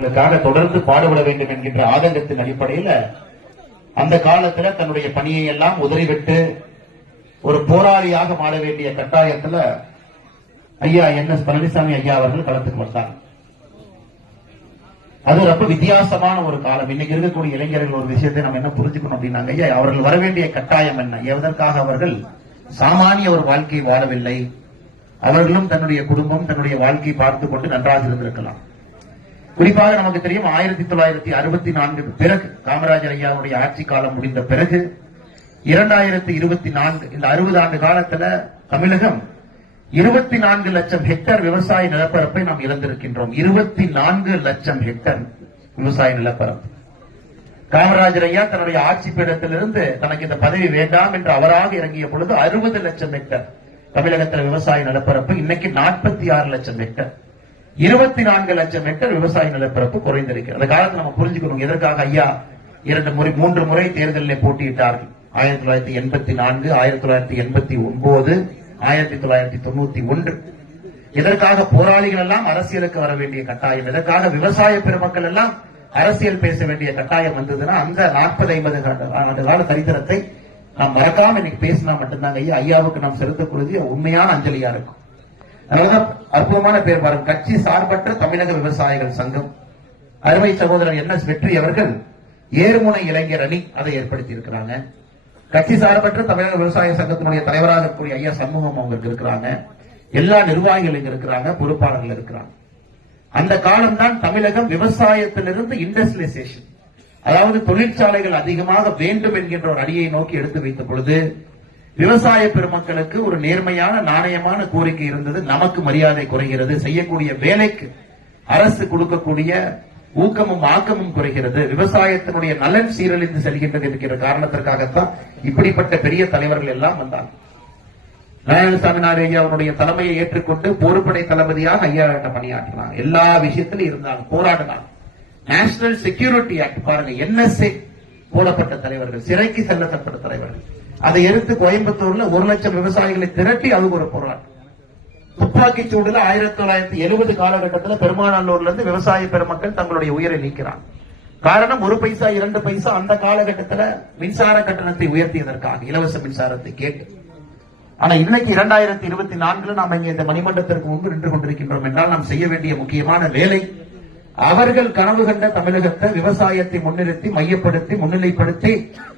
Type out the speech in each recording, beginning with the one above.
இதற்காக தொடர்ந்து பாடுபட வேண்டும் என்கின்ற ஆதங்கத்தின் அடிப்படையில அந்த காலத்துல தன்னுடைய பணியை எல்லாம் உதறிவிட்டு ஒரு போராளியாக மாற வேண்டிய கட்டாயத்துல ஐயா என் எஸ் பழனிசாமி ஐயா அவர்கள் களத்துக்கு வந்தார். அது ரொம்ப வித்தியாசமான ஒரு காலம். இன்னைக்கு இருக்கக்கூடிய இளைஞர்கள் ஒரு விஷயத்தை நம்ம என்ன புரிஞ்சுக்கணும் அப்படின்னாங்க ஐயா அவர்கள் வர வேண்டிய கட்டாயம் என்ன? எதற்காக அவர்கள் சாமானிய ஒரு வாழ்க்கையை வாழவில்லை? அவர்களும் தன்னுடைய குடும்பம் தன்னுடைய வாழ்க்கையை பார்த்துக் கொண்டு நன்றாக இருந்திருக்கலாம். குறிப்பாக நமக்கு தெரியும் ஆயிரத்தி தொள்ளாயிரத்தி அறுபத்தி நான்கு பிறகு காமராஜர் ஐயாவுடைய ஆட்சி காலம் முடிந்த பிறகு இரண்டாயிரத்தி இருபத்தி நான்கு இந்த அறுபது ஆண்டு காலத்துல தமிழகம் இருபத்தி நான்கு லட்சம் ஹெக்டேர் விவசாய நிலப்பரப்பை நாம் இழந்திருக்கின்றோம். இருபத்தி நான்கு லட்சம் ஹெக்டேர் விவசாய நிலப்பரப்பு. காமராஜர் ஐயா தன்னுடைய ஆட்சி பீடத்திலிருந்து தனக்கு இந்த பதவி வேண்டாம் என்று அவராக இறங்கிய பொழுது அறுபது லட்சம் ஹெக்டேர் தமிழகத்தில் விவசாய நிலப்பரப்பு இன்னைக்கு நாற்பத்தி ஆறு லட்சம் ஹெக்டேர். இருபத்தி நான்கு லட்சம் ஹெக்டர் விவசாய நிலப்பரப்பு குறைந்திருக்கு அந்த காலத்தை நம்ம புரிஞ்சுக்கணும். எதற்காக ஐயா இரண்டு முறை மூன்று முறை தேர்தலில் போட்டியிட்டார்கள்? ஆயிரத்தி தொள்ளாயிரத்தி எண்பத்தி நான்கு ஆயிரத்தி தொள்ளாயிரத்தி எண்பத்தி ஒன்பது ஆயிரத்தி தொள்ளாயிரத்தி தொண்ணூத்தி ஒன்று. இதற்காக போராளிகள் எல்லாம் அரசியலுக்கு வர வேண்டிய கட்டாயம்? இதற்காக விவசாய பெருமக்கள் எல்லாம் அரசியல் பேச வேண்டிய கட்டாயம் வந்ததுன்னா அந்த நாற்பது ஐம்பது ஆண்டு கால சரித்திரத்தை நாம் மறக்காம இன்னைக்கு பேசினா மட்டும்தாங்க ஐயா. ஐயாவுக்கு நாம் செலுத்தக்கூடிய உண்மையான அஞ்சலியா இருக்கும். அதனாலதான் அற்புதமான பேர் பாருங்க. கட்சி சார்பற்ற தமிழக விவசாயிகள் சங்கம். அருமை சகோதரர் என் எஸ் வெற்றி அவர்கள் ஏறுமுனை இளைஞர் அணி அதை ஏற்படுத்தி இருக்கிறாங்க கட்சி சார்பற்ற தமிழக விவசாய சங்கத்தினுடைய தலைவராக கூடிய ஐயா சண்முகம் அவங்களுக்கு இருக்கிறாங்க. எல்லா நிர்வாகிகள் இங்க இருக்கிறாங்க பொறுப்பாளர்கள் இருக்கிறாங்க. அந்த காலம்தான் தமிழகம் விவசாயத்திலிருந்து இண்டஸ்ட்ரியலைசேஷன் அதாவது தொழிற்சாலைகள் அதிகமாக வேண்டும் என்கின்ற ஒரு அடியை நோக்கி எடுத்து வைத்த பொழுது விவசாய பெருமக்களுக்கு ஒரு நேர்மையான நாணயமான கோரிக்கை இருந்தது. நமக்கு மரியாதை குறைகிறது. செய்யக்கூடிய வேலைக்கு அரசு கொடுக்கக்கூடிய ஊக்கமும் ஆக்கமும் குறைகிறது. விவசாயத்தினுடைய நலன் சீரழிந்து செல்கின்றது என்கிற காரணத்திற்காகத்தான் இப்படிப்பட்ட பெரிய தலைவர்கள் எல்லாம் வந்தாங்க. நாராயணசாமி நாடு ஐயா அவருடைய தலைமையை ஏற்றுக்கொண்டு பொறுப்படை தளபதியாக ஐயா பணியாற்றினார் எல்லா விஷயத்திலும் இருந்தாங்க போராடினார் நேஷனல் செக்யூரிட்டி ஆக்ட் பாருங்க என்எஸ்ஏ போலப்பட்ட தலைவர்கள் சிறைக்கு செல்லப்பட்ட தலைவர்கள். அதை எடுத்து கோயம்புத்தூர்ல ஒரு லட்சம் விவசாயிகளை திரட்டி அது ஒரு போராட்டம் துப்பாக்கி சூடுல ஆயிரத்தி தொள்ளாயிரத்தி எழுபது காலகட்டத்தில் பெருமாநல்லூர்ல இருந்து விவசாய பெருமக்கள் தங்களுடைய உயிரை நீக்கிறான் காரணம் ஒரு பைசா இரண்டு பைசா அந்த காலகட்டத்தில் மின்சார கட்டணத்தை உயர்த்தியதற்காக இலவச மின்சாரத்தை கேட்டு. ஆனா இன்னைக்கு இரண்டாயிரத்தி இருபத்தி நான்குல நாம் இங்க இந்த மணிமண்டத்திற்கு முன்பு நின்று கொண்டிருக்கின்றோம் என்றால் நாம் செய்ய வேண்டிய முக்கியமான வேலை அவர்கள் கனவு கண்ட தமிழகத்தை விவசாயத்தை முன்னிறுத்தி மையப்படுத்தி முன்னிலைப்படுத்தி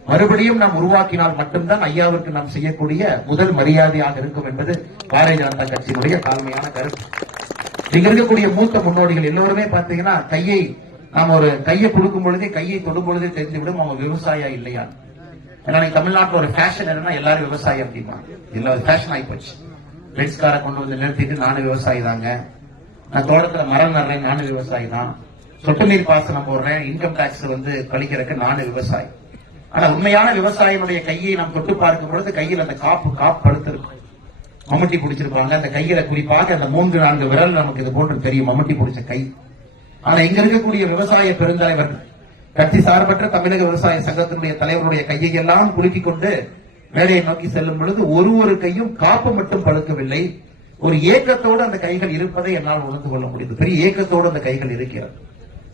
மறுபடியும் நாம் உருவாக்கினால் மட்டும்தான் ஐயாவிற்கு நாம் செய்யக்கூடிய முதல் மரியாதையாக இருக்கும் என்பது பாரதிய ஜனதா கட்சியினுடைய தாழ்மையான கருத்து. இங்க இருக்கக்கூடிய மூத்த முன்னோடிகள் எல்லோருமே பாத்தீங்கன்னா கையை நாம் ஒரு கையை கொடுக்கும் பொழுதே கையை தொடும் பொழுதே தெரிஞ்சுவிடும் அவங்க விவசாயா இல்லையா? ஏன்னா தமிழ்நாட்டில் ஒரு ஃபேஷன் என்னன்னா எல்லாரும் விவசாயம் அப்படிமா இல்ல ஒரு ஃபேஷன் ஆகி போச்சு பெட்ஸ்கார கொண்டு வந்து நிறுத்திட்டு நானும் விவசாயி தாங்க. நான் தோட்டத்துல மரம் நடுறேன் நானும் விவசாயி தான். சொட்டு நீர் பாசனம் போடுறேன் இன்கம் டாக்ஸ் வந்து கழிக்கிறதுக்கு நானும் விவசாயி. ஆனா உண்மையான விவசாயினுடைய கையை நாம் தொட்டு பார்க்கும் பொழுது கையில் அந்த காப்பு காப்பு படுத்திருக்கும் மம்முட்டி பிடிச்சிருப்பாங்க அந்த கையில குறிப்பாக அந்த மூன்று நான்கு விரல் நமக்கு இது போன்று தெரியும் மம்முட்டி பிடிச்ச கை. ஆனா இங்க இருக்கக்கூடிய விவசாய பெருந்தலைவர்கள் கட்சி சார்பற்ற தமிழக விவசாய சங்கத்தினுடைய தலைவருடைய கையை எல்லாம் குலுக்கிக் கொண்டு மேடையை நோக்கி செல்லும் பொழுது ஒரு ஒரு கையும் காப்பு மட்டும் பழுக்கவில்லை. ஒரு ஏக்கத்தோடு அந்த கைகள் இருப்பதை என்னால் உணர்ந்து கொள்ள முடியுது. பெரிய ஏக்கத்தோடு அந்த கைகள் இருக்கிறது.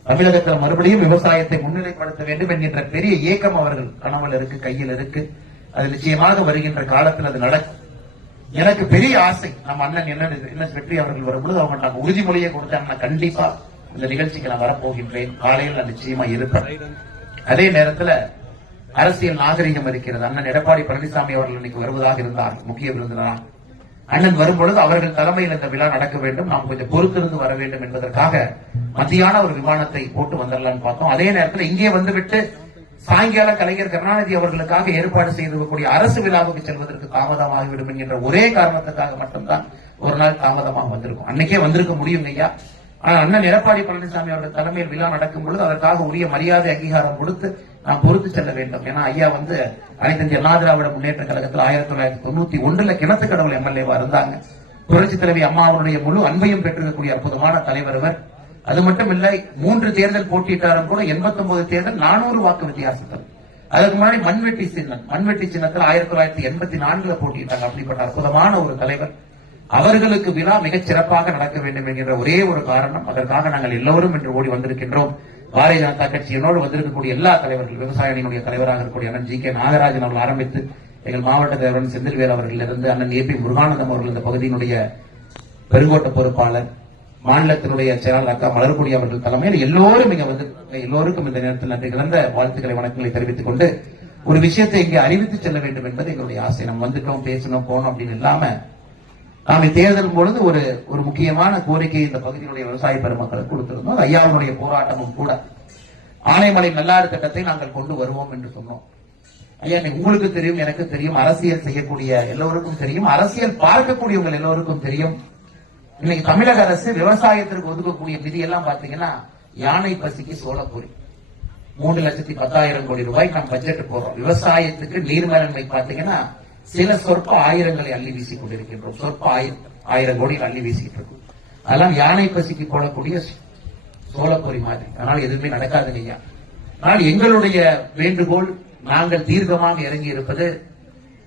தமிழகத்தில் மறுபடியும் விவசாயத்தை முன்னிலைப்படுத்த வேண்டும் என்கின்ற பெரிய ஏக்கம் அவர்கள் கனவில் இருக்கு கையில் இருக்கு. அது நிச்சயமாக வருகின்ற காலத்தில் அது நடக்கும். எனக்கு பெரிய ஆசை நம்ம அண்ணன் என்ன என்ன வெற்றி அவர்கள் வரும்பொழுது அவங்க நாங்கள் உறுதிமொழியை கொடுத்தாங்க கண்டிப்பா இந்த நிகழ்ச்சிக்கு நான் வரப்போகின்றேன். காலையில் நான் நிச்சயமா இருப்பேன். அதே நேரத்துல அரசியல் நாகரிகம் இருக்கிறது. அண்ணன் எடப்பாடி பழனிசாமி அவர்கள் இன்னைக்கு வருவதாக இருந்தார் முக்கிய விருந்தினராக. அண்ணன் வரும்பொழுது அவர்கள் தலைமையில் இந்த விழா நடக்க வேண்டும். நாம் கொஞ்சம் பொறுத்திருந்து வர வேண்டும் என்பதற்காக மத்தியான ஒரு விமானத்தை போட்டு வந்துடலாம்னு பார்த்தோம். அதே நேரத்தில் இங்கே வந்துவிட்டு சாயங்கால கலைஞர் கருணாநிதி அவர்களுக்காக ஏற்பாடு செய்திருக்கக்கூடிய அரசு விழாவுக்கு செல்வதற்கு தாமதமாகிவிடும் என்கின்ற ஒரே காரணத்துக்காக மட்டும்தான் ஒரு நாள் தாமதமாக வந்திருக்கும். அன்னைக்கே வந்திருக்க முடியும் ஐயா. ஆனால் அண்ணன் எடப்பாடி பழனிசாமி அவர்கள் தலைமையில் விழா நடக்கும் பொழுது அதற்காக உரிய மரியாதை அங்கீகாரம் கொடுத்து நாம் பொறுத்து செல்ல வேண்டும். ஏன்னா ஐயா வந்து அனைத்து அண்ணா திராவிட முன்னேற்ற கழகத்தில் ஆயிரத்தி தொள்ளாயிரத்தி தொண்ணூத்தி ஒன்றுல கிணத்து கடவுள் எம்எல்ஏவா இருந்தாங்க. புரட்சி தலைவி அம்மா அவருடைய முழு அன்பையும் பெற்றிருக்கக்கூடிய அற்புதமான தலைவர் அவர் அது மட்டும் இல்லை மூன்று தேர்தல் போட்டியிட்டாரும் கூட எண்பத்தி ஒன்பது தேர்தல் நானூறு வாக்கு வித்தியாசத்தில். அதுக்கு முன்னாடி மண்வெட்டி சின்னம். மண்வெட்டி சின்னத்தில் ஆயிரத்தி தொள்ளாயிரத்தி எண்பத்தி நான்குல போட்டியிட்டாங்க. அப்படிப்பட்ட அற்புதமான ஒரு தலைவர். அவர்களுக்கு விழா மிகச் சிறப்பாக நடக்க வேண்டும் என்கின்ற ஒரே ஒரு காரணம் அதற்காக நாங்கள் எல்லோரும் இன்று ஓடி வந்திருக்கின்றோம். பாரதிய ஜனதா கட்சியினோடு வந்திருக்கக்கூடிய எல்லா தலைவர்கள் விவசாய அணியினுடைய தலைவராக இருக்கக்கூடிய அண்ணன் ஜி கே நாகராஜன் அவர்கள் ஆரம்பித்து எங்கள் மாவட்ட தலைவரன் செந்தில்வேல் அவர்களிலிருந்து அண்ணன் ஏ பி முருகானந்தம் அவர்கள் இந்த பகுதியினுடைய பெருங்கோட்ட பொறுப்பாளர் மாநிலத்தினுடைய செயலாளர் அக்கா மலர்கொடி அவர்கள் தலைமையில் எல்லோரும் இங்க வந்து எல்லோருக்கும் இந்த நேரத்தில் நன்றி கலந்த வாழ்த்துக்களை வணக்கங்களை தெரிவித்துக் கொண்டு ஒரு விஷயத்தை இங்கே அறிவித்து செல்ல வேண்டும் என்பது எங்களுடைய ஆசை. நம்ம வந்துட்டோம் பேசணும் போனோம் அப்படின்னு இல்லாம நாம தேர்தல் பொழுது ஒரு ஒரு முக்கியமான கோரிக்கை இந்த பகுதியினுடைய விவசாய பெருமக்களுக்கு கொடுத்திருந்தோம். ஐயாவுடைய போராட்டமும் கூட. ஆனைமலை நல்லாறு திட்டத்தை நாங்கள் கொண்டு வருவோம் என்று சொன்னோம். ஐயா உங்களுக்கு தெரியும் எனக்கு தெரியும் அரசியல் செய்யக்கூடிய எல்லோருக்கும் தெரியும் அரசியல் பார்க்கக்கூடியவங்க எல்லோருக்கும் தெரியும். இன்னைக்கு தமிழக அரசு விவசாயத்திற்கு ஒதுக்கக்கூடிய நிதி எல்லாம் பாத்தீங்கன்னா யானை பசிக்கு சோழப்பூரி மூன்று லட்சத்தி பத்தாயிரம் கோடி ரூபாய் நாம் பட்ஜெட் போறோம் விவசாயத்துக்கு நீர் மேலாண்மை பாத்தீங்கன்னா சில சொற்ப ஆயிரங்களை அள்ளி வீசிக் கொண்டிருக்கின்றோம். சொற்ப ஆயிரம் ஆயிரம் கோடி அள்ளி வீசிட்டு இருக்கும். அதெல்லாம் யானை பசிக்கு போடக்கூடிய சோழப்பொறி மாதிரி. அதனால எதுவுமே நடக்காதுங்க ஐயா. ஆனால் எங்களுடைய வேண்டுகோள் நாங்கள் தீர்க்கமாக இறங்கி இருப்பது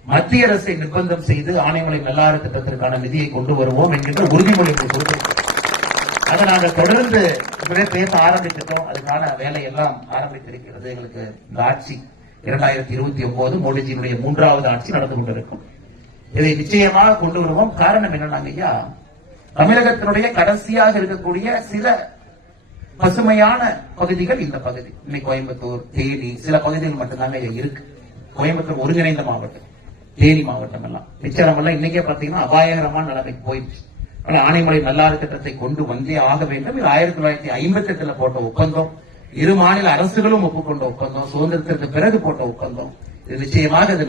மத்திய அரசை நிர்பந்தம் செய்து ஆணைமலை நல்லாறு திட்டத்திற்கான நிதியை கொண்டு வருவோம் என்கின்ற உறுதிமொழி கொடுத்திருக்கிறோம். அதை நாங்கள் தொடர்ந்து பேச ஆரம்பித்துட்டோம். அதுக்கான வேலை எல்லாம் ஆரம்பித்திருக்கிறது. எங்களுக்கு இந்த ஆட்சி இரண்டாயிரத்தி இருபத்தி ஒன்பது மோடிஜியினுடைய மூன்றாவது ஆட்சி நடந்து கொண்டிருக்கும். இதை நிச்சயமாக கொண்டு வருவோம். காரணம் என்னன்னாங்க ஐயா? தமிழகத்தினுடைய கடைசியாக இருக்கக்கூடிய சில பசுமையான பகுதிகள் இந்த பகுதி. இன்னைக்கு கோயம்புத்தூர் தேனி சில பகுதிகள் மட்டும்தாங்க இங்க இருக்கு. கோயம்புத்தூர் ஒருங்கிணைந்த மாவட்டம். தேனி மாவட்டம் எல்லாம். மிச்சரம் எல்லாம் இன்னைக்கே பாத்தீங்கன்னா அபாயகரமான நிலைமைக்கு போயிடுச்சு. ஆனா ஆனைமலை நல்லாறு திட்டத்தை கொண்டு வந்தே ஆக வேண்டும். இது ஆயிரத்தி தொள்ளாயிரத்தி ஐம்பத்தி எட்டுல போட்ட ஒப்பந்தம். இரு மாநில அரசுகளும் ஒப்புக்கொண்ட ஒப்பந்தம் சுதந்திரத்திற்கு பிறகு போட்ட ஒப்பந்தம். இது நிச்சயமாக இது